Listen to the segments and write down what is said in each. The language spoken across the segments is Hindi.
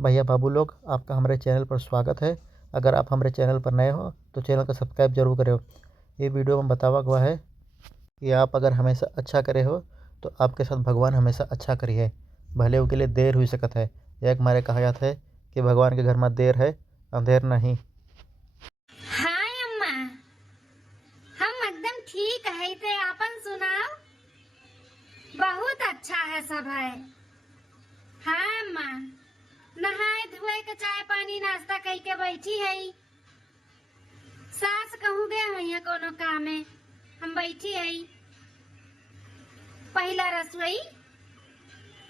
भैया बाबू लोग, आपका हमारे चैनल पर स्वागत है। अगर आप हमारे चैनल पर नए हो तो चैनल को सब्सक्राइब जरूर करें। ये वीडियो में बतावा हुआ है कि आप अगर हमेशा अच्छा करे हो तो आपके साथ भगवान हमेशा अच्छा करिए, भले उसके लिए देर हुई सकत है। एक हमारे कहा जाता है कि भगवान के घर में देर है अंधेर नहीं। हाय अम्मा, हम एकदम ठीक है। ते आपन सुनाओ। बहुत अच्छा है सब है। हाँ अम्मा, नहाए धोए के चाय पानी नाश्ता कई के बैठी है। सास कहूँ गए हैं कोनो काम में, हम बैठी है। पहला रसोई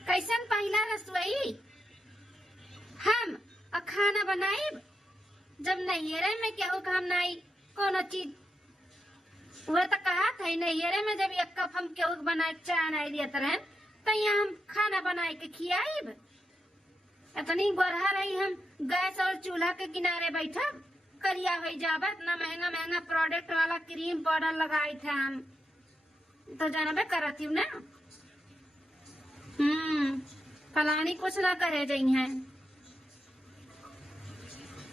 कैसन पहला रसोई हम खाना बनाए जब नैहरे में केहू हम नहीं कोनो चीज वह तो कहा था नैहरे में जब एक कप हम केहू बनाए चाय नहीं दिया तरह तो यहाँ हम खाना बनाए के खियाब। इतनी गोरहा रही हम गैस और चूल्हा के किनारे बैठा करिया हो जाबा। इतना महंगा महंगा प्रोडक्ट वाला क्रीम पाउडर लगाई था हम तो जानबे करती हूँ ना। फलानी कुछ ना करे जई है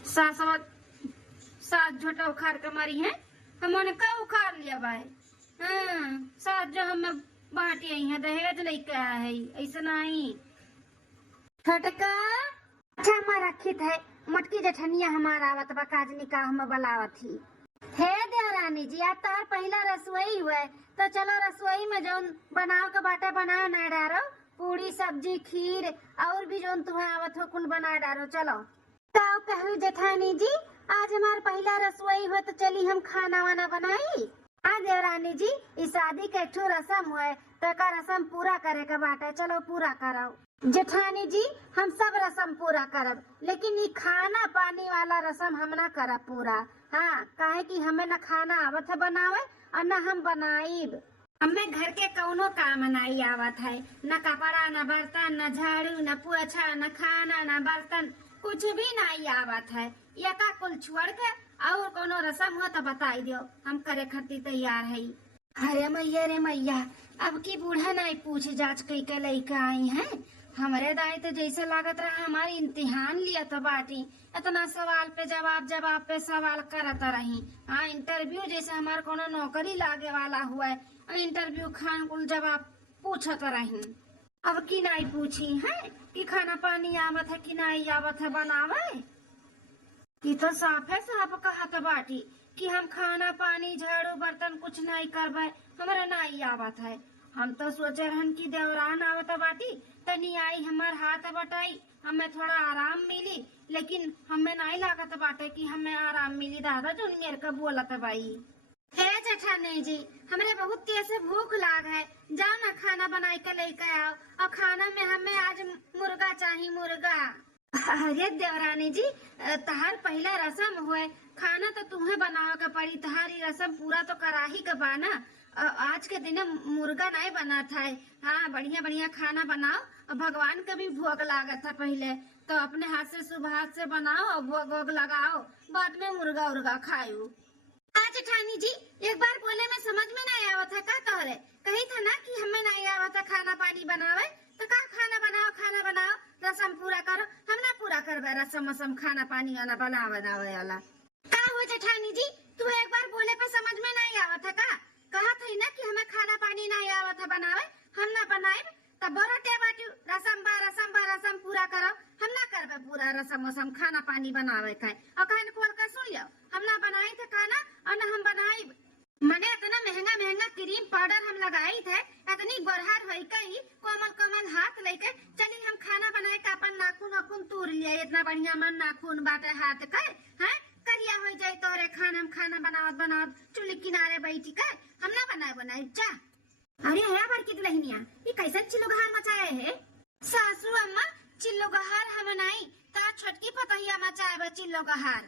सास झोटा उखाड़ के मारी है। हमने का उखाड़ लिया भाई। सास जो हमें बांटी आई है दहेज नहीं क्या है ऐसा नहीं फटका। अच्छा हमारा रखित है मटकी जठनिया हमारा आवत बा काज निकाह में बलावत थी। हे देवरानी जी, आप तार पहला रसोई हुए तो चलो रसोई में जो बनाओ के बाटे बनाओ ना डारो। पूरी सब्जी खीर और भी जो तुम्हें आवत हो कुल बना डारो। चलो ताऊ कहू जेठानी जी, आज हमार पहला रसोई हुआ तो चली हम खाना वाना बनाई। हाँ देवरानी जी, इस शादी के ठो रस्म हुए तो का रस्म पूरा करे के बाटे। चलो पूरा करो जेठानी जी, हम सब रस्म पूरा करब लेकिन ये खाना पानी वाला रस्म हम ना करब पूरा। हाँ, काहे कि हमें न खाना आवत है बनावे और न हम बनाईब। हमें घर के कौनो काम नहीं आवत है, न कपड़ा न बर्तन न झाड़ू न पोछा न खाना न बर्तन कुछ भी नहीं आवत है। या का कुल छोड़ के और कोनो रस्म हो तो बताई दो, हम करे खातिर तैयार है। अरे मैया रे मैया, अब की बूढ़ा नहीं पूछ जांच कई के लेके आई है। हमारे दाई तो जैसे लागत रहा हमारी इम्तिहान लिया तो बाटी इतना सवाल पे जवाब पे सवाल करत रही। हाँ, इंटरव्यू जैसे हमारे कोनो नौकरी लागे वाला हुआ है। इंटरव्यू खान कुल जवाब पूछत रही। अब की नहीं पूछी है कि खाना पानी आवत है कि नहीं आवत है बनावे। कि तो साफ है साफ कहत बाटी कि हम खाना पानी झाड़ू बर्तन कुछ नहीं करबे, हमारा नहीं आवत है। हम तो सोचे रहन कि देवरान आवत बाटी तनी आई हमार हाथ बटाई हमें थोड़ा आराम मिली, लेकिन हमें नहीं लागत बाटे कि हमें आराम मिली। दादा जो मेरे का बोलत बाई। हे जेठानी जी, हमरे बहुत तेज से भूख लाग है, जाओ ना खाना बनाई के लेके आओ। और खाना में हमें आज मुर्गा चाहिए मुर्गा। अरे देवरानी जी, तहार पहला रस्म हुए खाना तो तुम्हें बनाओ के पड़ी। तहारी रस्म पूरा तो कराही के बाना। आज के दिन मुर्गा नहीं बना था। हाँ, बढ़िया बढ़िया खाना बनाओ और भगवान का भी भोग लागत था। पहले तो अपने हाथ से शुभ हाथ से बनाओ और भोग वोग लगाओ, बाद में मुर्गा उर्गा खाओ। आज जेठानी जी, एक बार बोले में समझ में नहीं आवा था का कहले। कही था ना कि हमें नहीं आवा था खाना पानी बनावे तो का खाना बनाओ रसम पूरा करो। हम ना पूरा करबे रसम वसम खाना पानी वाला बनावे वाला। का हो जेठानी जी, तू एक बार बोले पे समझ में नहीं आवा था का। कहा थी ना कि हमें खाना पानी नहीं आवा था बनावे, हम ना बनाए तब बरोटे बाटू रसम पूरा करो। हम ना करबे पूरा रसम वसम खाना पानी बनावे का। और कहन खोल कर सुन लियो, हम ना बनाई थे खाना और ना हम बनाई। मने इतना महंगा महंगा क्रीम पाउडर हम लगाई थे, इतनी गोरहार होई कही कोमल कोमल हाथ लेके चली हम खाना बनाए का। अपन नाखून नाखून तोड़ लिया, इतना बढ़िया मन नाखून बाटे हाथ का है। करिया हो जाए तोरे खाना बनावत चूल्हे किनारे बैठी के हम ना बनाए जा। अरे है बड़की दुल्हनिया, ये कैसे चिल्लोगहार मचाए है। सासू अम्मा, चिल्लोगहार हम नहीं ता छोटकी पतहिया मचाए चिल्लोगहार।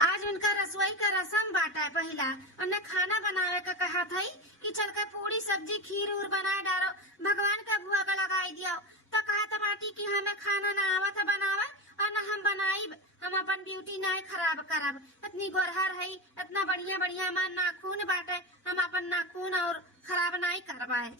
आज उनका रसोई का रस्म बाटा है पहला, उन्हें खाना बनावे का कहा था कि चल के पूरी सब्जी खीर उर बनाए डालो, भगवान का भुआ का लगाई दियो। तो कहा था बाटी कि हमें खाना ना आवा था बनावे और ना हम बनाई। हम अपन ब्यूटी नहीं खराब करब। इतनी गोरहर है, इतना बढ़िया बढ़िया हमार नाखून बाटे, हम अपन नाखून और खराब नहीं करवाए।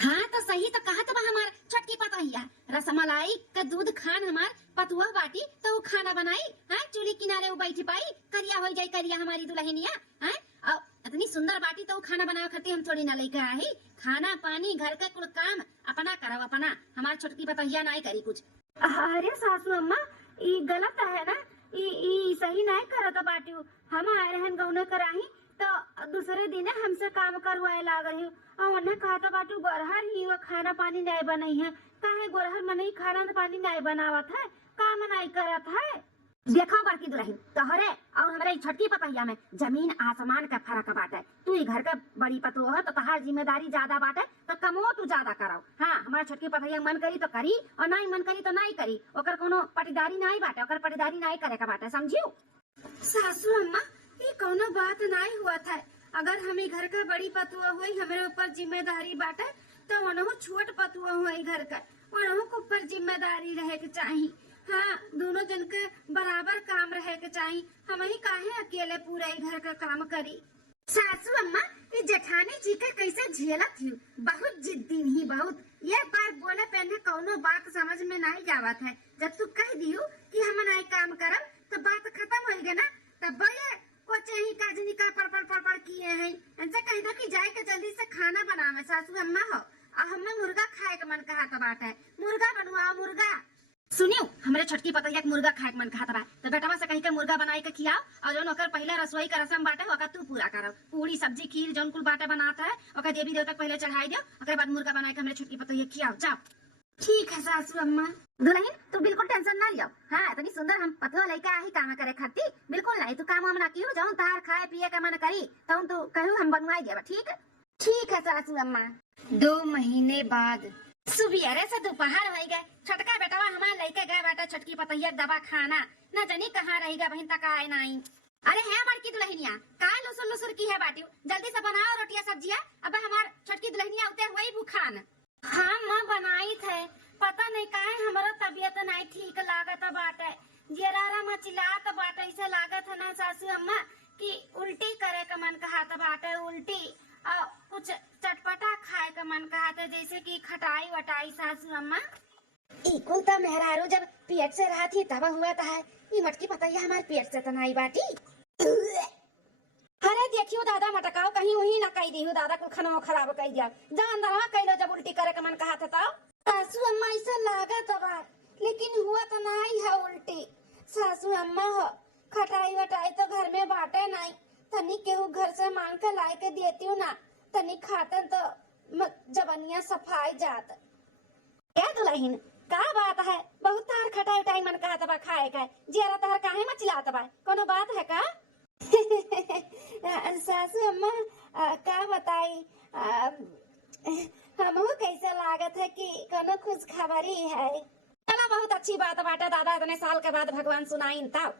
हाँ तो सही तो कहा तो हमार छोटकी पतोहिया रसमलाई का दूध खान हमार पतुआ बाटी तो वो खाना बनाई। हाँ चूल्ही किनारे वो बैठी पाई करिया हो जाए करिया हमारी दुल्हनिया। हाँ और इतनी सुंदर बाटी तो वो खाना बनावे खाती हम थोड़ी ना लेके आई। खाना पानी घर का कुल काम अपना करो अपना, हमार छोटकी पतोहिया नहीं करी कुछ। अरे सासू अम्मा ये गलत है ना, ये सही नहीं करत बाटी। हम आए रहन गौने कराही तो दूसरे दिन हमसे काम करवाए लाग रही और उन्हें कहा था बाटू गोरहर ही वो खाना पानी नहीं बनाई है। काहे गोरहर में नहीं खाना पानी नहीं बनावत है, काम नहीं करत है। देखो बड़की दुल्हन तोहरे और हमारे छोटकी पतोहिया में जमीन आसमान का फर्क बाटे। तू ही घर का बड़ी पतो हो तो तहार जिम्मेदारी ज्यादा बाटे तो कमो तू ज्यादा कराओ। हाँ हमारे छोटकी पतोहिया मन करी तो करी और नहीं मन करी तो नहीं करी, ओकर कोनो पटीदारी नहीं बाटे, ओकर पटीदारी नहीं करे का बाटे, समझियो। सासू अम्मा ये कोनो बात नहीं हुआ था। अगर हमें घर का बड़ी पतुआ हुई हमारे ऊपर जिम्मेदारी बाटे तो उन्हों छोट पतुआ हुई घर का उन्हों के ऊपर जिम्मेदारी रहे के चाहिए। हाँ दोनों जन के बराबर काम रहे के चाहिए, हम ही काहे अकेले पूरे घर का काम करी। सासू अम्मा ये जेठानी जी के कैसे झेलत थी, बहुत जिद्दी नहीं बहुत। ये बात बोले पहले कौनो बात समझ में नहीं जावत है। जब तू कह दियो कि हम नहीं काम करब तो बात खत्म हो गई ना। तब बोले को चाहिए काजनी का पड़ किए हैं ऐसे कह दो कि जाए के जल्दी से खाना बनावे। सासू अम्मा हो और हमें मुर्गा खाए के मन कहा तो बात है, मुर्गा बनवाओ मुर्गा। सुनियो हमारे छोटकी पतोहिया के मुर्गा खाए के मन कहा था तो बेटवा से कही के मुर्गा बनाई के खियाओ और जो ओकर पहले रसोई का रसम बाटे ओकर तू पूरा करो। पूरी सब्जी खीर जौन कुल बाटे बनाता है ओकर देवी देवता पहले चढ़ाई दो, ओकर बाद मुर्गा बनाए के हमारे छोटकी पतोहिया खियाओ जाओ। ठीक है सासू अम्मा। दुल्हन तू बिल्कुल टेंशन ना लियो। हाँ इतनी सुंदर हम पतुआ लेके आई काम करे खाती बिल्कुल नहीं। तू काम हम ना कियो जाऊं तार खाए पिए का मन करी तो तू कहू हम बनवाई देबा। ठीक है ठीक है सासू अम्मा। 2 महीने बाद सुबेरे से दोपहर हो गए। छोटका बेटवा हमार लेके गए बेटा छोटकी पतोहिया दवा खाना न जानी कहाँ रहेगा बहन तक आए नहीं। अरे है बड़की दुल्हनिया का लुसुर लुसुर की है बाटी, जल्दी से बनाओ रोटियां सब्जियां। अब हमार छोटकी दुल्हनिया उते हुई भूखान। हाँ माँ बनाई थे, पता नहीं काहे हमारा तबीयत नहीं ठीक लागत बाटे, जरारा मचिलात बाटे। ऐसे लागत है ना सासू अम्मा कि उल्टी करे का मन कहत बाटे, उल्टी और कुछ चटपटा खाए का मन कहत है जैसे कि खटाई वटाई। सासू अम्मा इकुल तो मेहरारू जब पेट से रहा थी तब हुआ था है, ये मटकी पतोहिया हमारे पेट से तो नहीं बाटी। अरे देखियो दादा मटकाओ कहीं वही ना कह दी दादा को खाना खराब कर दिया जान दरवा कैलो जब उल्टी करे का मन कहा था। सासू अम्मा ऐसा लागत बा लेकिन हुआ तो नहीं है उल्टी। सासू अम्मा हो खटाई वटाई तो घर में बाटे नहीं, तनी केहू घर से मांग के ला के देती हूँ ना, तनी खातन तो जबनिया सफाई जात। क्या दुल्हन का बात है, बहुत तार खटाई वटाई मन कहा था खाए का जेरा तार काहे मचिलात बा, कोनो बात है का? सासू अम्मा का बताई हमहू कैसे लागत है कि कोनो खुश खबरी है। चलो बहुत अच्छी बात बाटा दादा इतने साल के बाद भगवान सुनाइन तब।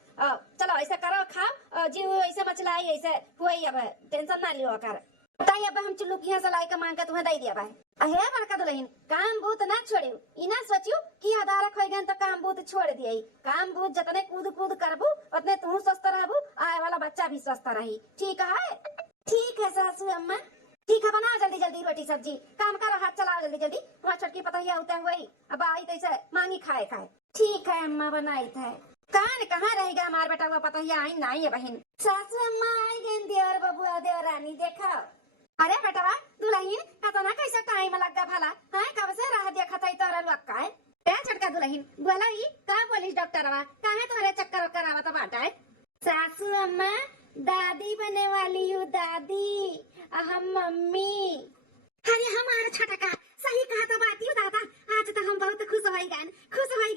चलो ऐसा करो खाओ जी ऐसे मचलाई ऐसे हुई, अब टेंशन ना लियो कर। बताइए अब हम चुल्लुकिया से लाई के मांग के तुम्हें दे दिया भाई। अहे बड़का दुल्हन काम बूत ना छोड़ियो, इना सोचियो कि आधार खोई गन तो काम बूत छोड़ दिए। काम बूत जतने कूद कूद करबू उतने तू स्वस्थ रहबू, आए वाला बच्चा भी स्वस्थ रही। ठीक है ठीक है सासू अम्मा। ठीक है बना जल्दी जल्दी रोटी सब्जी, काम करो हाथ चलाओ जल्दी जल्दी। तुम्हारा छोटकी पतोहिया होते हुए अब आई तैसे मांगी खाए खाए। ठीक है अम्मा बनाई थे। कान कहाँ रहेगा हमार बेटा हुआ पतोहिया आई नहीं है बहन। सासू अम्मा आई गई देवर बबुआ देवर रानी देखा। अरे बेटवा दुल्हन ना कैसे टाइम लग गया भला, हाँ कब से राह देखा था तोरा लक्का है। क्या छोटका दुल्हन बोला ही का बोलिस डॉक्टरवा काहे तुम्हारे चक्कर वक्कर आवत बाटा है। सासू अम्मा दादी बने वाली हूँ दादी, हम मम्मी। अरे हमारा छोटका सही कहा तो बात ही दादा, आज तो हम बहुत खुश हो गए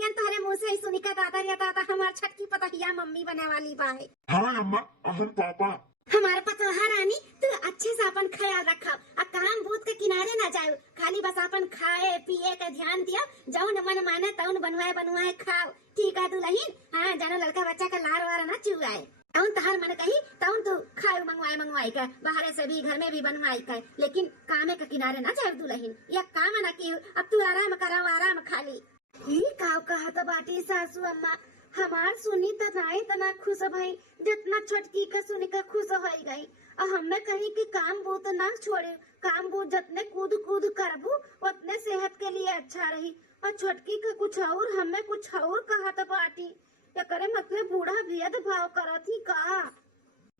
तुम्हारे मुंह से ही सुनी का दादा रे दादा हमार छटकी पतोहिया मम्मी बने वाली बाई। हाँ अम्मा हम पापा। हमारे पतोहा रानी तू अच्छे से अपन ख्याल रखा और काम बूथ के किनारे ना जाओ, खाली बस अपन खाए पिए का ध्यान दिया, जौन मन माने तौन बनवाए खाओ। ठीक है दुल्हन? हाँ जानो लड़का बच्चा का लार वार ना चुआए, तौन तहार मन कही तौन तू खाए मंगवाए का बाहर से भी घर में भी बनवाई का, लेकिन कामे के किनारे ना जाओ दुल्हन। या काम ना की अब तू आराम कराओ आराम खाली। ही काव कहा तो बाटी सासू अम्मा हमार सुनी त नाई तना खुश भई जितना छोटकी का सुनी का खुश हो गई। और हमें कही कि काम बूत ना छोड़े, काम बूत जितने कूद कूद करबू उतने सेहत के लिए अच्छा रही। और छोटकी का कुछ और हमें कुछ और कहा था पार्टी या करे मतलब बूढ़ा भेदभाव करती का।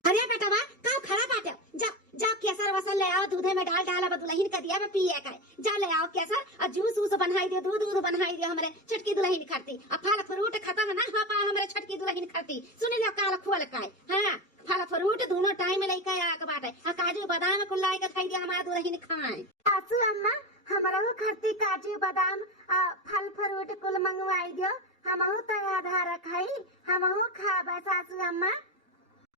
अरे बेटा वाह का खड़ा बाटे, जा जा केसर वसर ले आओ, दूधे में डाल अब दुल्हन का दिया में पिए का। जा ले आओ केसर और जूस वूस बनाई दियो, दूध दूध बनाई दियो हमरे छटकी दुल्हन खाती। अब फल फ्रूट खत्म ना हो पा हमरे छटकी दुल्हन खाती। सुनी लो काल खोल काय हां फल फ्रूट दोनों टाइम में लेके आ के बाटे। आ काजू बादाम कुल्लाई के खाई दिया हमारा दुल्हन खाए। सासू अम्मा हमरा को खाती काजू बादाम फल फ्रूट कुल मंगवाई दियो, हमहु तो आधा रखाई हमहु खाबा। सासू अम्मा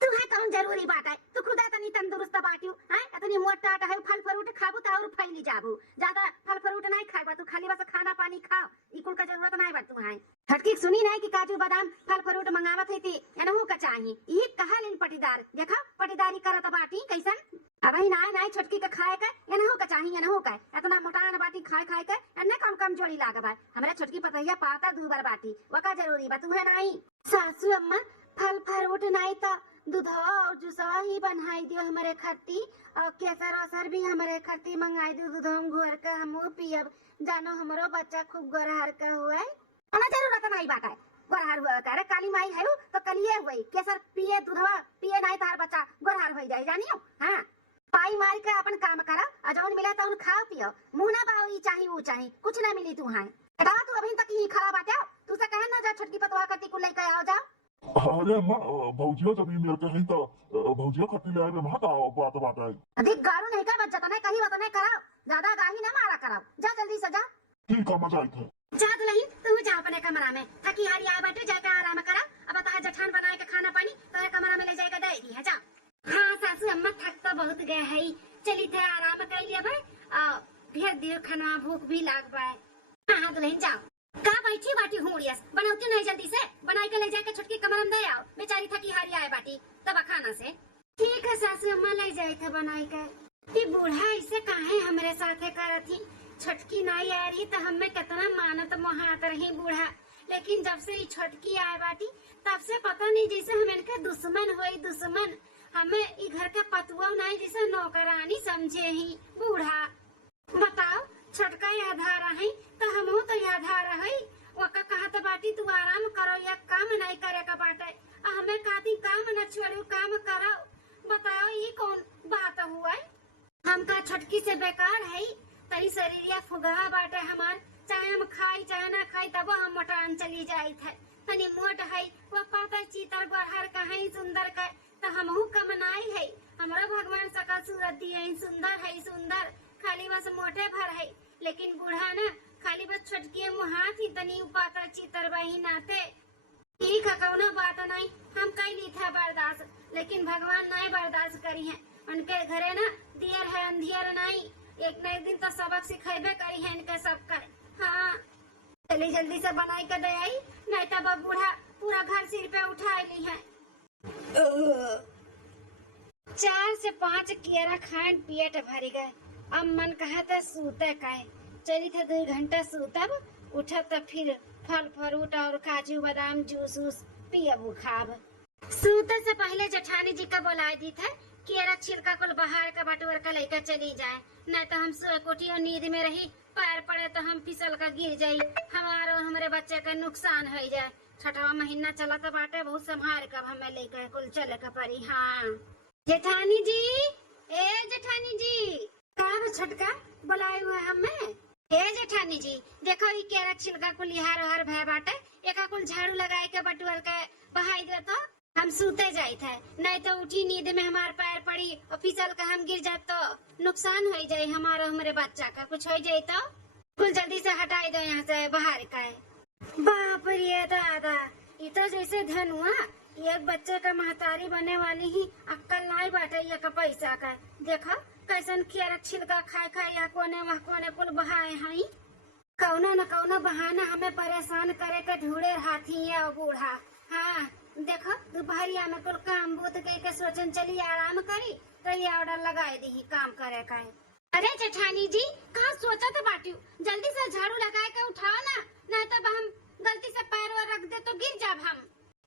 तू है कौन जरूरी बात है, तू खुदा तनी तंदुरुस्त बाटियो है, इतनी मोटा है फल फ्रूट खाबू तो और फैली जाबू। ज्यादा फल फ्रूट नहीं खाबा तू, खाली बस खाना पानी खाओ, इकुल का जरूरत नहीं बा तू है। हटकी सुनी नहीं कि काजू बादाम फल फ्रूट मंगावत है थी एनहु का चाहिए। ये कहा लेन पटीदार देखा पटीदारी करत बाटी कैसन। अब ही नाई छोटकी का खाए का एनहु का चाहिए, एनहु का इतना मोटान बाटी खाए खाए के एने कम जोड़ी लागबा। हमरा छोटकी पतैया पाता दू बार बाटी वका जरूरी बा तू है नहीं। सासू अम्मा फल फ्रूट नहीं तो दूधवा और जूसवा ही बनाई दियो हमारे खट्टी, और केसर वसर भी हमारे खट्टी मंगाई दियो, दूध हम घोर के हमू पियब। जानो हमरो बच्चा खूब गोरहर का हुआ है ना, जरूरत नहीं बाटा गोरहर हुआ करे काली माई है तो कलिए हुई केसर पिए दूधवा पिए नहीं तार बच्चा गोरहर हो जाए जानियो। हाँ पाई मार के अपन काम करा और जौन मिला तो खाओ पियो, मुंह ना बाओ ई चाही वो चाही कुछ ना मिली तू। हाँ बेटा तू अभी तक ही खड़ा बाटे, तू से कहे ना जा छोटकी पतवा कट्टी को लेके आओ जाओ। अरे अम्मा भौजिया जब मेरे कहीं तो भौजिया खट्टी ले आए महता बात है। अधिक गारू नहीं कर बच्चा नहीं कहीं बता नहीं कराओ, ज्यादा गाही ना मारा कराओ, जा जल्दी से जा। ठीक है मजा आई था। जा दुल्हन तू जा अपने कमरा में, थकी हारी आए बैठे जाकर आराम करा। अब ता जठान बनाए के खाना पानी तो कमरा में ले जाएगा देगी है जा। हाँ सासू अम्मा थक तो बहुत गए है, चली थे आराम कर लिया भाई, फिर दियो खाना भूख भी लाग पाए। हाँ दुल्हन जाओ का बैठी बाटी हुड़ियस बनाती नहीं जल्दी से बनाई के ले जाके छुटकी कमरा में दे आओ, बेचारी थकी हारी आए बाटी तब खाना से। ठीक है सासू अम्मा ले जाए थे बनाई के। ये बूढ़ा ऐसे काहे हमरे साथे करती, छटकी नहीं आ रही तो हमें कितना मानत मोहात रही बूढ़ा, लेकिन जब से ये छटकी आए बाटी तब से पता नहीं जैसे हम इनके दुश्मन हुए दुश्मन। हमें ये घर का पतुआ नहीं जैसे नौकरानी समझे ही बूढ़ा। बताओ छटका याधारा है तो हम तो याधारा है वका कहत बाटी तू आराम करो या काम नहीं करे का बाटे, हमें कहती काम न छोड़ो काम करो। बताओ ये कौन बात हुआ है, हम का छटकी से बेकार है तरी शरीरिया फुगा बाटे हमार, चाहे हम खाई चाहे ना खाई तब हम मोटान चली जाई थे। तनी मोट है वो पातर चीतर गहर का है सुंदर का तो हमहू कम नाई है। हमारा भगवान सका सूरत दिए सुंदर है सुंदर, खाली बस मोटे भर है, लेकिन बूढ़ा ना खाली बस छटकी मुहात ही तनी पातर चीतर वही नाते। ठीक है कौनो बात नहीं, हम कई ली था बर्दाश्त, लेकिन भगवान नहीं बर्दाश्त करी है। उनके घरे ना दियर है अंधियर नहीं, एक न एक दिन तो सबक सिखेबे करी है इनके सबका। हाँ चली जल्दी से बनाई के दे आई, नहीं तो बूढ़ा पूरा घर सिर पे उठा ली है। 4 से 5 केरा खान पेट भरी गए, अब मन कहा था सूते काहे, चली थे 2 घंटा सूतब, उठब तो फिर फल फ्रूट और काजू बादाम जूस वूस पियब खाब। सूते से पहले जेठानी जी का बुला दी था केरा छिलका कुल बाहर का बटोर का लेकर चली जाए, नहीं तो हम कोठी और नींद में रही पैर पड़े तो हम फिसल का गिर जाये, हमारा और हमारे बच्चे का नुकसान हो जाए। 6वां महीना चला तो बाटे बहुत संभाल कर हमें लेकर कुल चले का परी। हाँ जेठानी जी ए जेठानी जी कहाँ छटका बुलाए हुए हमें। ए जेठानी जी देखो ये केरा छिलका कुल हार हार भय बाटे, एक कुल झाड़ू लगाए के बटुअल के बहाई दे तो हम सूते जाए थे, नहीं तो उठी नींद में हमारे पैर पड़ी और फिसल का हम गिर जाए तो नुकसान हो जाए हमारा हमारे बच्चा का कुछ हो जाए तो कुल जल्दी से हटाई दो यहाँ से बाहर का है। बाप रे दादा ये तो जैसे धनुआ एक बच्चे का महतारी बने वाली ही अक्कल नहीं बाटे ये का पैसा का। देखो कैसन केरा छिलका खाए खाए या कोने वह कोने कुल बहाए हैं, कौनो न कौनो बहाना हमें परेशान करे के ढूंढे हाथी है और बूढ़ा। हाँ देखो दोपहरिया में कुल काम बूत के सोचन चली आराम करी तो ये ऑर्डर लगाए दी काम करे का। अरे जेठानी जी कहाँ सोचा तो बाटी, जल्दी से झाड़ू लगाए के उठाओ ना, नहीं तो हम गलती से पैर और रख दे तो गिर जाब हम।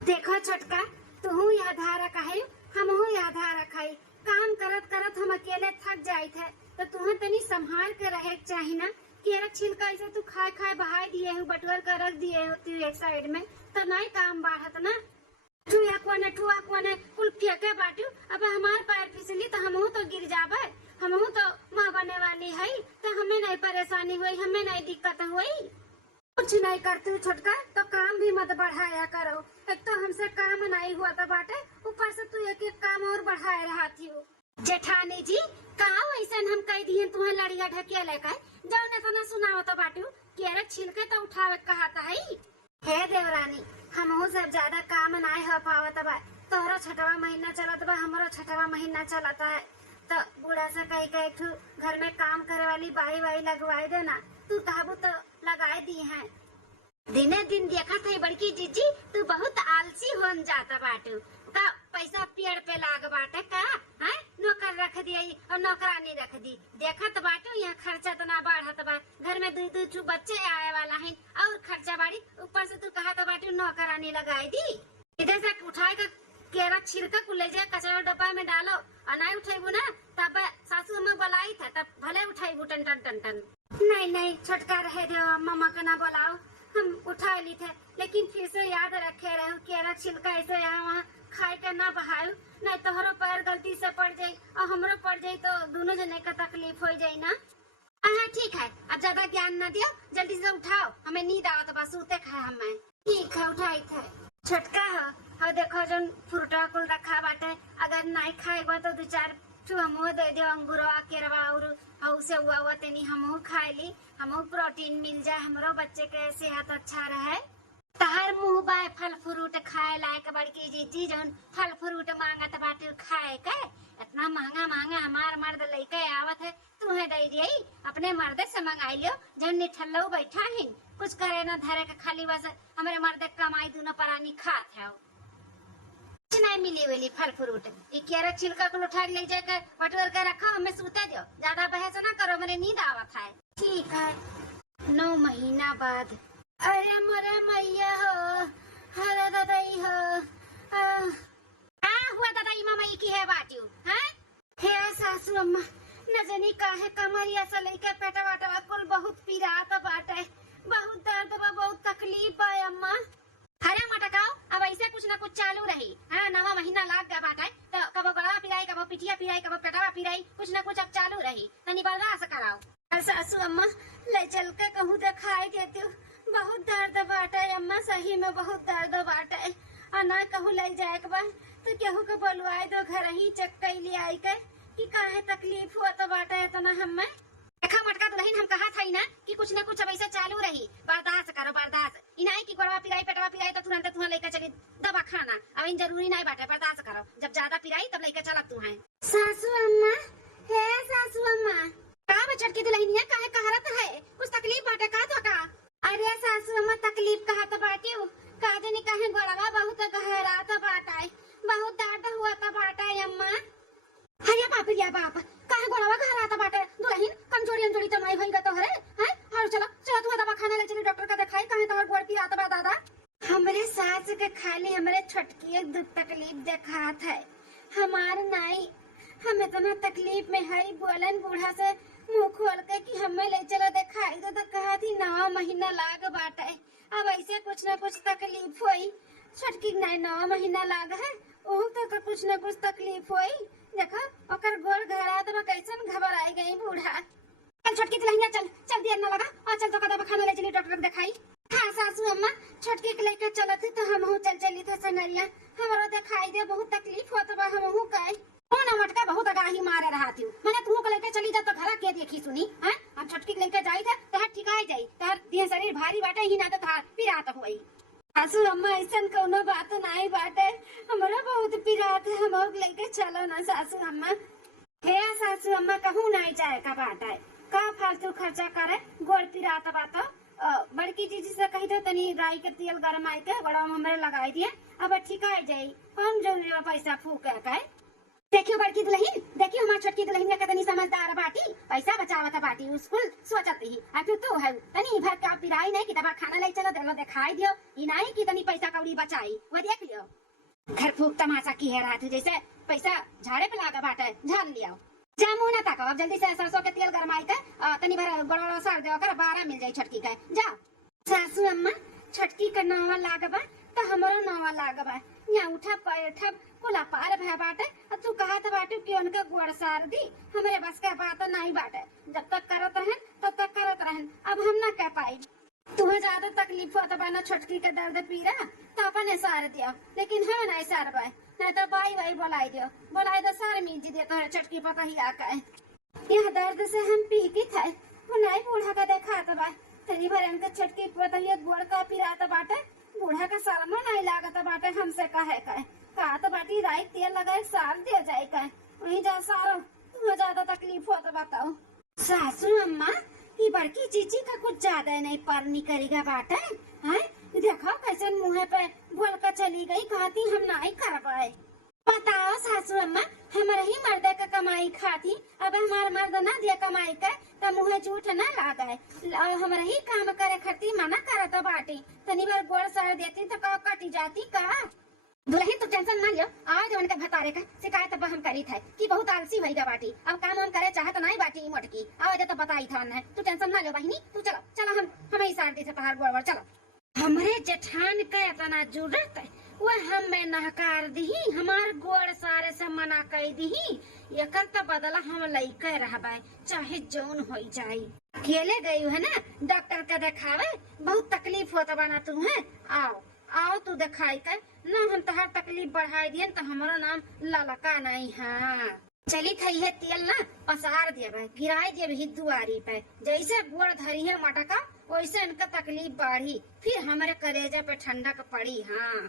देखो छोटका, तू यह धारा खाई, हम यह धारा खाई, काम करत करत हम अकेले थक जाए थे, तो तुम्हें तनी संभाल के रहे चाहिए ना। केरा छिलका ऐसे तू खाए खाए बहाई दिए हो, बटवर कर रख दिए हो तू एक साइड में, तो नहीं काम बढ़त ना। ठुआ कोने कुल फेंके बाटू, अब हमार पैर फिसली तो हमहू तो गिर जाबे, हमहू तो माँ बने वाली है, तो हमें नहीं परेशानी हुई, हमें नहीं दिक्कत हुई। कुछ नहीं करती छोटका, तो काम भी मत बढ़ाया करो। एक तो हमसे काम नहीं हुआ तो बाटे, ऊपर से तू एक एक काम और बढ़ाए रहा थी। जेठानी जी का ऐसा हम कह दिए तुम्हें लड़िया ढकेले का जाओ न तना सुनाओ तो बाटू, केरा छिलके तो उठावे कहता है। हे देवरानी, हमहू सब ज्यादा काम नहीं हो पावत बा, तोहरा छठवा महीना चलत बा, हमरो छठवा महीना चलता है, तो बूढ़ा से कह के एक घर में काम करे वाली बाई वाई लगवाई देना। तू कहबू तो लगाए दी है। दिने दिन देखा था बड़की जीजी, तू बहुत आलसी होन जाता बाटू का, पैसा पेड़ पे लाग बाटे का है, नौकर रख दिया और नौकरानी रख दी। देखा तो बाटू यहाँ खर्चा तो ना बढ़त बा, घर में दू दू बच्चे आए वाला है और खर्चा बाड़ी, ऊपर से तू कहा तो बाटू नौकरानी लगाई दी। इधर से उठाए का केरा छिलका को ले जाए कचरा डब्बा में डालो, और नहीं उठेबू ना तब सासू अम्मा बुलाई था, तब भले उठेबू टन टन टन टन। नहीं छोटका रहे दो, मम्मा को ना बुलाओ, हम उठा ली थे, लेकिन फिर से याद रखे रहो केरा छिलका ऐसे यहाँ वहाँ खाए के ना बहायो, नहीं तोहरो पैर गलती से पड़ जाये और हमरो पड़ जाये तो दोनों जने का तकलीफ हो जाये ना। हाँ ठीक है, अब ज्यादा ज्ञान न दियो, जल्दी से उठाओ, हमें नींद आओ तो बस सोते खाए हमें। ठीक है उठाई थे। छोटका हो देखो जो फ्रूटा कुल रखा बाटे, अगर नहीं खाएगा तो दो चार हमो दे दो, अंगूरवा केरवा और उसे हुआ तेनी हमो खाए ली, हमो प्रोटीन मिल जाए, हमरो बच्चे के सेहत अच्छा रहे। तहर मुँह बाय फल फ्रूट खाए लायक बड़की जीजी जौन फल फ्रूट मांगत बाटे खाए के, इतना महंगा महंगा हमार मर्द लेके आवत है, तुम्हें दे दियई, अपने मर्द से मंगाई लियो, जौन निठल्लो बैठा है, कुछ करे न धरे के, खाली बस हमारे मर्द कमाई दोनों परानी खात है। नहीं मिली वेली फल फ्रूट, केरा छिलका को उठा ले जाकर बटवर के रखो, हमें सूते दो, ज्यादा बहस ना करो, मेरे नींद आवत है। ठीक है। 9 महीना बाद, अरे मरे मैया हो, हरे दादाई हो, हुआ दादाई मामा की है बाटियो, हैं? हे सासू अम्मा, न जानी काहे कमरिया से लेके पेटा वाटा कुल बहुत पीरात बाटे, बहुत दर्द बा, बहुत तकलीफ बा अम्मा। अरे मटकाओ, अब ऐसे कुछ ना कुछ चालू रही, हाँ 9वां महीना लाग गया बाटे, तो कबो गला पिराई, कबो पिटिया पिराई, कबो पेटावा पिराई, कुछ ना कुछ अब चालू रही, तनी बर्दाश्त कराओ। सासू अम्मा ले चल के कहूँ दिखाई देती हूँ, बहुत दर्द बाटे अम्मा, सही में बहुत दर्द बाटे, और ना कहूँ ले जाए के बाद तो केहू के बोलवाए दो घर ही चक्कई ले आई के कि काहे तकलीफ हुआ तो बाटे तो ना हमें। देखा मटका दुल्हन, हम कहा था ना कि कुछ न कुछ अब ऐसा चालू रही, बर्दाश्त करो बर्दाश्त, इनाई की गोड़वा पिराई पेटवा पिराई तो तुरंत तुम्हें लेकर चली दवा खाना, अब इन जरूरी नहीं बाटे, बर्दाश्त करो, जब ज्यादा पिराई तब लेकर चलत तुम्हें। सासू अम्मा, हे सासू अम्मा, का बचट की दुल्हनिया काहे कहरत है, कुछ तकलीफ बाटे का तो का? अरे सासू अम्मा तकलीफ कहा तो बाटी हूँ, का जाने काहे गोड़वा बहुत गहरा तो बाटा, बहुत दर्द हुआ तो बाटा अम्मा। अरे बाप रे बाप, काहे गोड़वा गहरा तो बाटे, दुल्हन कमजोरी अंजोरी तो नहीं होइगा तोहरे, हैं? और चलो तू दवा खाने ले चली, डॉक्टर का दिखाई, काहे तोहर गोड़ पीरात बा दादा। हमरे सास के खाली हमरे छोटकी एक दुख तकलीफ देखात है, हमार नहीं, हम इतना तकलीफ में है, बोलन बूढ़ा से मुंह खोल के कि हमें ले चलो दिखाई दो, तो कहा थी 9वां महीना लाग बाटे, अब ऐसे कुछ न कुछ तकलीफ हुई, छोटकी नहीं 9वां महीना लाग है, ओहू तो कुछ न कुछ तकलीफ हुई, देखो ओकर गोड़ घरा तो कैसन घबराई गई बूढ़ा। चल छोटकी दुल्हनिया चल, चल देर न लगा, और चल तो दवा खाने ले चली, डॉक्टर को दिखाई। हाँ सासू अम्मा, छोटकी के लेकर चलत तो हमहू चल चली थे संगरिया, हमरो दिखाई दे, बहुत तकलीफ होत बा, हमहू कहे ना मटका बहुत अगाही मारे रहती हूँ, मैंने तू को लेकर चली जा तो घर के देखी सुनी, हैं? हम छोटकी लेकर जाई थे तो ठिकाई जाई, तो देह शरीर भारी बाटे ही ना तो पिरात हुई। सासू अम्मा ऐसा कोनो बात नहीं बाटे, हमारा बहुत पिरात है, हम लेके चलो ना सासू अम्मा। हे सासू अम्मा, कहूँ नहीं जाए का बात है, का फालतू खर्चा करे, गोड़ पिरात बात, बड़की जीजी से कही तो तनी राई के तेल गरम आई के गोड़ा में हमरे लगाई दिए, अब ठिकाई जाई, कौन जरूरी पैसा फूके के। देखियो बड़की दुल्हन, देखियो हमार छोटकी दुल्हन का कितनी समझदार बाटी, पैसा बचावत बाटी, स्कूल सोचत ही आ तू है तनी भर का पिराई नहीं कि दबा खाना ले चलो देलो दिखाई दियो ई नहीं कि तनी पैसा कौड़ी बचाई वो देख लियो। घर फूक तमाशा की है रात जैसे पैसा झाड़े पे लागा बाटे झाड़ लियो। जा मुंह ना ताको, अब जल्दी से सरसों के तेल गरमाई के तनी भर गड़ोड़ो सर देओ कर 12 मिल जाई छोटकी के। जाओ सासू अम्मा छोटकी का नौवा लागबा त हमरो नौवा लागबा, या उठा बैठा कुला पार भय बाटे तू कहत बाटे कि उनका गोड़ सार दी, हमरे बस के बात नहीं बाटे, जब तक करत रहन तब तक करत रहन, अब हम ना कह पाई। तुम्हें ज्यादा तकलीफ होता बा ना छोटकी के दर्द पीरा तो अपने सार दियो, लेकिन हम नहीं सार बाय नहीं तो बाई बाई बोलाई दियो, बोलाई तो सार मिल जी दे तो छोटकी पता ही आका है। यह दर्द से हम पी की थे वो नहीं बूढ़ा का देखा तो बा तनी भर इनके छोटकी पता ही गोड़ का पीरा तो बाटे, बूढ़ा का शर्म नहीं लागत बाटे हमसे कहे कहा तो बाटी राई तेल लगाए साल दे जाए का वहीं जा सारो तुम्हें ज्यादा तकलीफ हो तो बताओ। सासू अम्मा ये बड़की चीची का कुछ ज्यादा नहीं परनी करेगा बाटे है, देखो कैसे मुँह पे बोल कर चली गई, कहती हम नहीं कर पाए। बताओ सासू अम्मा हमारे ही मर्द का कमाई खाती, अब हमारे मर्द ना दिया कमाई का तो मुँह झूठ ना लागे, हमारे ही काम करे खरती मना करे तो बाटी तनी बार गोड़ सर देती तो कटी जाती का। दुल्हन तो टेंशन ना लियो, आज उनके भतारे का शिकायत अब हम करी थे कि बहुत आलसी भई गा बाटी, अब काम हम करे चाहत नहीं बाटी मोटकी आज तो बताई था उन्हें, तू टेंशन ना लियो बहिनी, तू चलो चलो हम ही सार दी से तहार गोड़ चलो। हमरे जेठान का इतना जरूरत है वो हम मैं नहकार दी, हमार गोड़ सारे से मना कर दी, एकर तो बदला हम लइके रहबे चाहे जौन हो जाए। अकेले गई है ना डॉक्टर के दिखावे, बहुत तकलीफ होता बना तुम्हें, आओ आओ तू दिखाई कर ना, हम तहार तकलीफ बढ़ाई दिए तो हमारा नाम ललका नहीं है। चली थई है तेल ना पसार दिए गिराई दिए दुआरी पे, जैसे गोड़ धरी है मटका वैसे इनका तकलीफ बढ़ी, फिर हमारे कलेजा पे ठंडक पड़ी। हाँ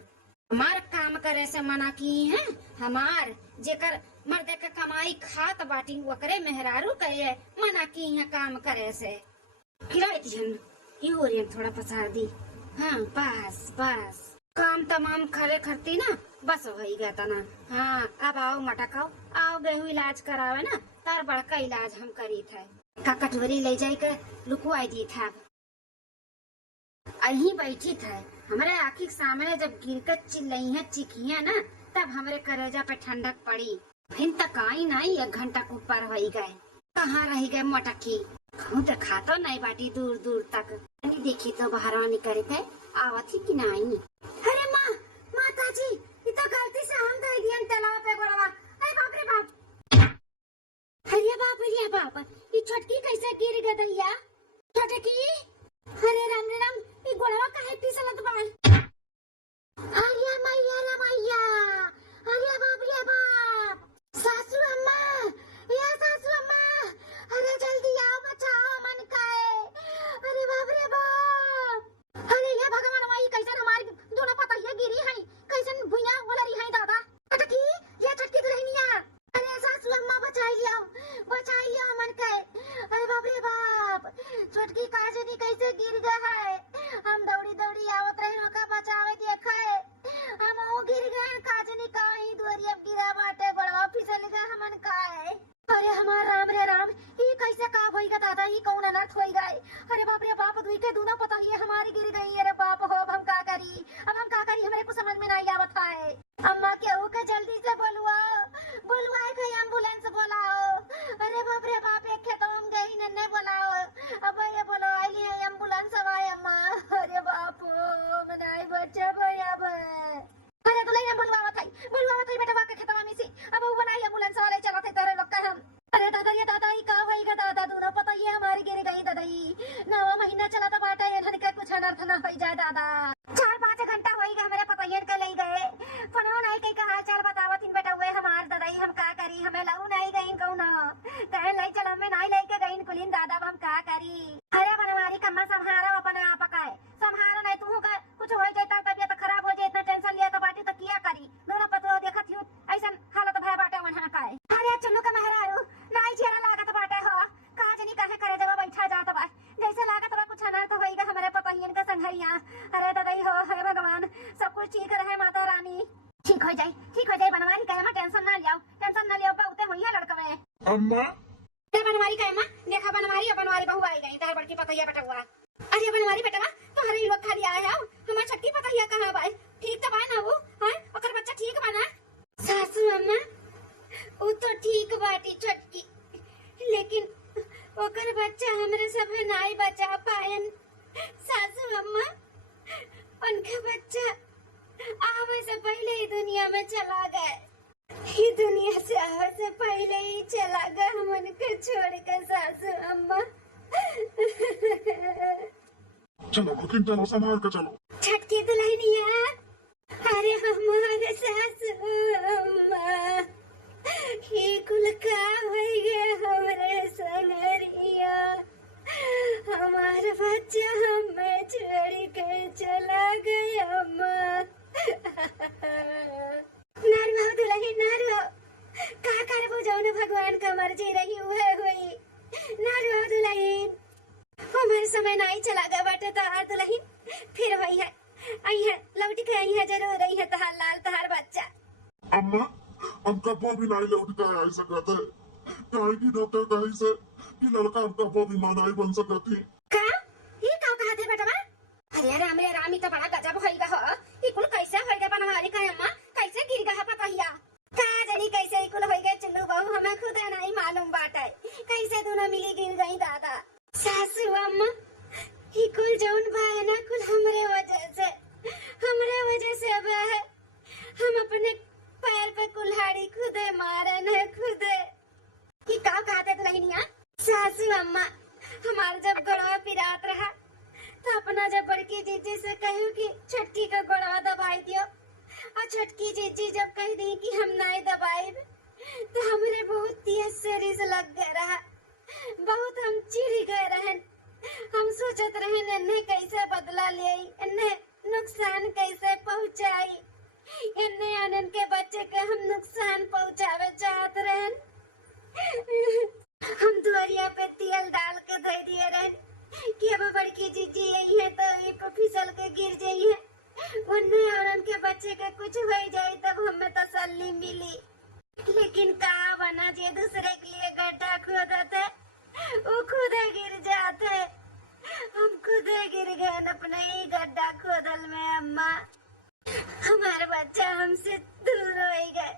हमार काम करे से मना की है, हमार जेकर मर्द के कमाई खात बाटी वकरे मेहरारू कहे मना की है काम करे से। खिलाई थी थोड़ा पसार दी, हाँ बस बस काम तमाम खरे खरती ना बस हो ही गया ना। हाँ अब आओ मटकाओ, आओ गेहूँ इलाज करावे ना तार बड़का इलाज हम करी थे, का कटोरी ले जाए के लुकवाई दी था, अही बैठी थे हमारे आखिर सामने जब गिर कर चिल्लाई है चिकी है ना तब हमारे करेजा पे ठंडक पड़ी, फिर तक आई नहीं 1 घंटा के ऊपर हो गए, कहाँ रह गए मटकी खुद खातो नहीं बाटी दूर दूर तक नहीं देखी तो बाहर निकल के आवत ही कि नहीं। अरे माँ माता जी ये तो गलती से हम दे दिए तालाब पे गोड़वा, अरे बाप रे बाप, अरे बाप ये छोटकी कैसे गिर गई दैया छोटकी, अरे राम ये गोड़वा काहे फिसलत बा, अरे मैया रे मैया, अरे बाप रे बाप, सासू अम्मा या सासू अम्मा, अरे जल्दी आओ बचाओ मन का है, अरे बाप रे बाप, अरे ये भगवान माई कैसे हमारी दोनों पता ये गिरी है कैसे भुइया बोलरी है दादा अटकी ये छटकी दुल्हनिया, अरे सासू अम्मा बचाई लियो मन का है, अरे बाप रे बाप छोटकी काजनी कैसे गिर गया है, हम दौड़ी दौड़ी आवत रहे का बचावे देखे हम वो गिर गए काजनी का ही दोरी अब गिरा बाटे बड़वा फिसल गया हमन का है, अरे हमार राम रे राम ये कैसे का होइगा दादा ये कौन अनर्थ होई गए, अरे बाप रे बाप दुई के दूना पता ही हमारी गिर गई, अरे बाप हो अब हम का करी हमारे को समझ में नहीं आवत है, अम्मा केहू के जल्दी से बुलवाए के एम्बुलेंस बुलाओ, अरे बाप रे बाप एक खेत हम गई नन्ने बुलाओ, अब ये बोलो आइली है एम्बुलेंस आए अम्मा, अरे बाप मैं नहीं बच्चा भैया अरे तो लेने बुलवावा था बेटा वाके खेतवा में से अब वो बनाई एम्बुलेंस वाले चलाते तेरे लोग का हम, अरे दादा ये का होइगा दादा दूना पता ये हमारी गिर गई दादा ये 9वां महीना चला तो बाटा ये धन के कुछ अनर्थ ना हो जाए दादा, 4-5 घंटा होइगा हमारे पता ये के ले गए फनो नहीं कई का हाल चाल बतावा तीन बेटा हुए हमार दादा हम का करी, हमें लहू नहीं गई कहू ना कहे नहीं चल हमें नहीं लेके गई कुलीन दादा हम का करी, अरे बनवारी कम्मा संभारो अपने आप का संभारो नहीं तू का कुछ हो जाता तबियत खराब हो जाए इतना टेंशन लिया तो बाटी तो किया करी दोनों पतो देखत हूं ऐसा हालत भय बाटे वहां का है, अरे चन्नू का मेहरारू नहीं चेहरा लागत बाटे हो काजनी काहे करे जब बैठा जात बा जैसे लागत बा कुछ अनर्थ होइगा हमारे पता ही इनका संघरिया, अरे दादा हो हे भगवान सब कुछ ठीक रहे माता रानी, ठीक ठीक हो जाए बनवारी का अम्मा, टेंशन ना लियो बहुते हुई है लड़कवे। अम्मा बनवारी का अम्मा देखा बनवारी बहू आई गई तार बड़की पतैया बटवा। अरे बनवारी बेटवा तुम्हारे ही लोग खाली आए हो, हमार छोटकी पतैया कहां बा? ठीक तो बा ना वो? हां ओकर बच्चा ठीक बा ना? सासू अम्मा वो तो ठीक बाटी छोटकी, लेकिन ओकर बच्चा हमरे सब नहीं बचा पायन। सासू अम्मा उनका बच्चा आवे से पहले ही दुनिया में चला गए, ही दुनिया से आवे से पहले ही चला गया हमन के छोड़ के। सासू अम्मा चलो बुकिंग, चलो संभाल के चलो। छटकी दुल्हनिया, अरे हमारे सासू अम्मा ही कुल का हो गए हमरे संगरिया, हमारा बच्चा हमें छोड़ के चला गया अम्मा। नारवा दुल्हन नारवा का करबो जौन भगवान का मर्जी रही हुए हुई। नारवा दुल्हन हमारे समय नहीं चला गया बाटे तहार दुल्हन फिर वही है आई है लौट के आई है जरूर रही है तहार लाल तहार बच्चा। अम्मा हम कब्बो भी नहीं लौट के आ सकते, काहे की डॉक्टर कही से कि लड़का हम कब्बो भी मां नहीं बन सकती। का ये का कहा थे बेटा? अरे राम तो बड़ा गजब होइगा हो, ई कुल कैसे होइगा बनवारी का अम्मा? कैसे गिर गया पतैया? का जानी कैसे ई कुल होइगा चुन्नू बहू, हमें खुद नहीं मालूम बाटे कैसे दोनों मिली गिर गई दादा। सासू अम्मा ही कुल जौन बा है ना कुल हमरे वजह से अब है, हम अपने पैर पे कुल्हाड़ी खुदे मारन है खुदे। कि का कहते दुल्हनिया? सासू अम्मा हमार जब गड़वा पिरात रहा तो अपना जब बड़की जीजी से कहूँ कि छटकी का गड़वा दबाई दियो, और छटकी जीजी जब कह दी कि हम नहीं दबाई तो हमरे बहुत तेज से रिस लग गया रहा, बहुत हम चिढ़ गए रहन। हम सोचत रहन इन्हें कैसे बदला ले, इन्हें नुकसान कैसे पहुंचाई, इन्हें आनंद के बच्चे के हम नुकसान पहुंचावे चाहत रहन। हम दुआरिया पे तेल डाल के दे दिए रहन कि अब बड़की जीजी यही है तो ये पे फिसल के गिर जाई है, उन्हें और उनके बच्चे के कुछ हो जाए तब हमें तसल्ली मिली। लेकिन का बना जे दूसरे के लिए गड्ढा खोदते वो खुद गिर जाते, हम खुद गिर गए अपने ही गड्ढा खोदल में। अम्मा हमारे बच्चा हमसे दूर हो गए,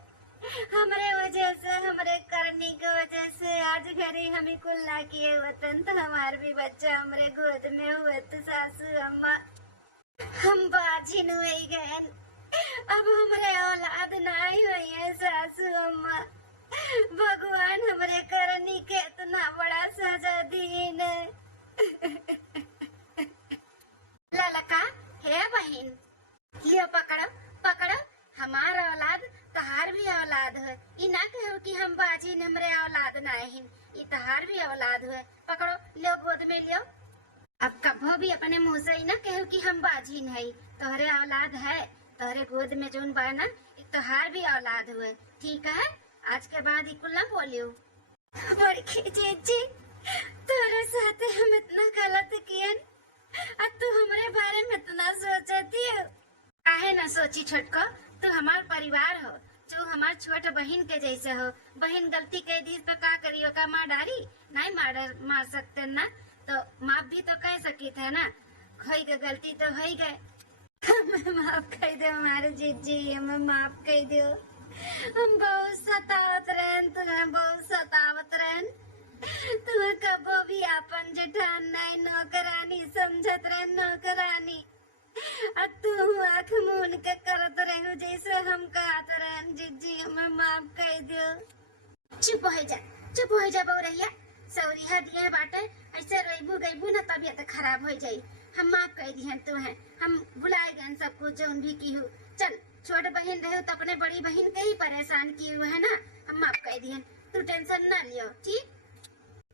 हमारे वजह से हमारे करने की वजह से आज घरे हमें कुल ना किए वतन तो हमारे भी बच्चा हमारे गोद में हुए तो सासू अम्मा हम बाजिन हो गए, अब हमारे औलाद नहीं हुई है। सासू अम्मा भगवान हमारे करनी के इतना बड़ा सजा दीन। ललका हे बहन लियो पकड़ो हमारा औलाद तहार भी औलाद है, ई ना कहो कि हम बाजी हमरे औलाद नहीं, ई तहार भी औलाद है। पकड़ो लो गोद में लियो, अब कभो भी अपने मुंह से ही ना कहो कि हम बाजी नहीं, तोहरे औलाद है, तोहरे गोद में जोन बा ना तोहार भी औलाद हुए, ठीक है? आज के बाद इकुल ना बोलियो। और जीजी तोरे साथे हम इतना गलत कियन, अब तू हमारे बारे में इतना सोचती हो? काहे ना सोची छोटको, तू हमार परिवार हो, तू हमार छोट बहन के जैसे हो। बहन गलती कह दी तो का करियो, का मार डारी? नहीं मार सकते ना, तो माफ भी तो कह सकी थे ना, खोई के गलती तो हो ही गए। हमें माफ कर दो हमारे जीजी, हमें माफ कर दो, हम बहुत सतावत रहन, तुम्हें बहुत सतावत रहन, तुम्हें कबो भी अपन जेठान नहीं नौकरानी समझत रहन नौकरानी, अब तू आँख मून के करत रहू जैसे हम कहत रहन। जीजी हमें माफ कर दो। चुप हो जा बौरैया, सौरिया दिए बाटे, ऐसे रोइबू गईबू ना तबीयत खराब हो जाई। हम माफ कर दिहन तुम्हें, हम भुलाए गए सब कुछ जौन भी की हो। चल छोट बहन रहे तो अपने बड़ी बहन के ही परेशान की हुए है ना, हम माफ कर दिहन, तू टेंशन ना लियो, ठीक?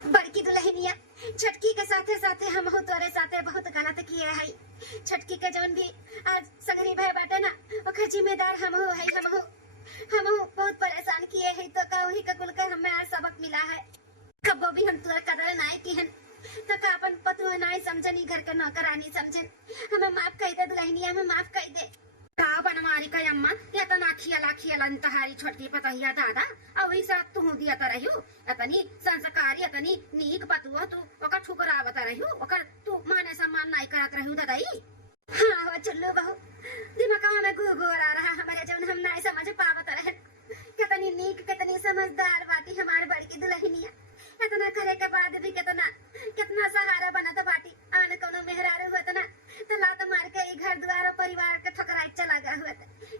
बड़की दुल्हनिया छटकी के साथे साथे हम हो तोरे साथे बहुत गलत किए है। छटकी के जौन भी आज संगरी भाई बाटे ना ओकर जिम्मेदार हम हो बहुत परेशान किए है, तो का वही का कुल के हमें आज सबक मिला है। कबो भी हम तोर कदर नहीं किहन, तो का अपन पतुह नहीं समझनी, घर के नौकरानी समझन। हमें माफ कर दे दुल्हनिया, हमें माफ कर दे। का बनवा हमारी का अम्मा या तो ना खियाला खियाला तहारी छोटकी पतहिया दादा और वही साथ तू दिया रहियो अतनी संस्कारी अतनी नीक पतुआ तू ओकर ठुकरावत रहियो ओकर तू माने सम्मान नहीं करत रहियो दादाई। हाँ हो चुल्लू बहू दिमाग में घुघुर आ रहा हमारे जब हम नहीं समझ पावत रहे कितनी नीक कितनी समझदार बाटी हमारे बड़की दुल्हनिया इतना करे के बाद भी कितना सहारा बनत बाटी आन कोनो मेहरारू हुआ ना तो लात मार के घर द्वार और परिवार के ठकराई चला गया हुआ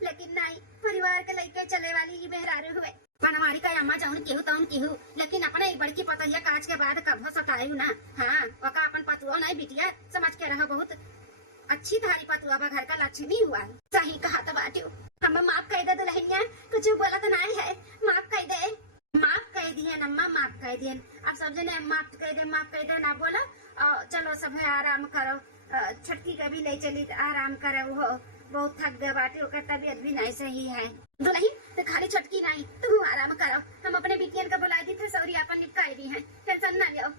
लेकिन नहीं परिवार के लेके चले वाली ही मेहरारू हुए मनवारी का अम्मा जाऊन केहू तौन केहू लेकिन अपने एक बड़की पतहिया काज के बाद कभो सतायू ना। हाँ ओका अपन पतुआ नहीं बिटिया समझ के रहा बहुत अच्छी थारी पतुआ बा घर का लक्ष्मी हुआ है। सही कहा तो बाटी हम माफ कर दे दुल्हनिया कुछ बोला तो नहीं है माफ कर दिए नम्मा माफ कर दिए अब सब जने माफ कर दे ना बोला और चलो सब है आराम करो छटकी का भी ले चली आराम करे वो बहुत थक गए बाटे ओकर तबीयत भी नहीं सही है दुल्हन तो खाली छटकी नहीं तू आराम करो हम अपने बिटियन का बुलाई दी थे सौरी अपन निपकाई दी है टेंशन ना लियो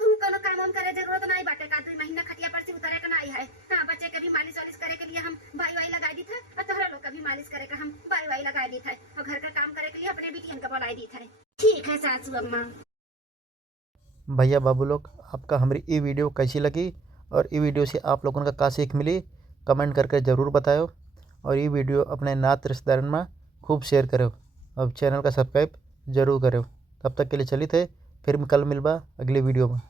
तुम कोनो काम हम करे जरूरत नहीं बाटे का 2 महीना खटिया पर से उतरे का नहीं है। हाँ बच्चे के भी मालिश वालिश करे के लिए हम भाई लगा दी थे और तोहरा लोग का भी मालिश करे का हम भाई लगा दी थे और घर का काम करे के लिए अपने बिटियन का बुलाई दी थे। ठीक है सासू अम्मा। भैया बाबू लोग आपका हमारी ये वीडियो कैसी लगी और ये वीडियो से आप लोगों का सीख मिली कमेंट करके ज़रूर बताओ और ये वीडियो अपने नात रिश्तेदार में खूब शेयर करो और चैनल का सब्सक्राइब जरूर करो। तब तक के लिए चली थे फिर कल मिलबा अगले वीडियो में।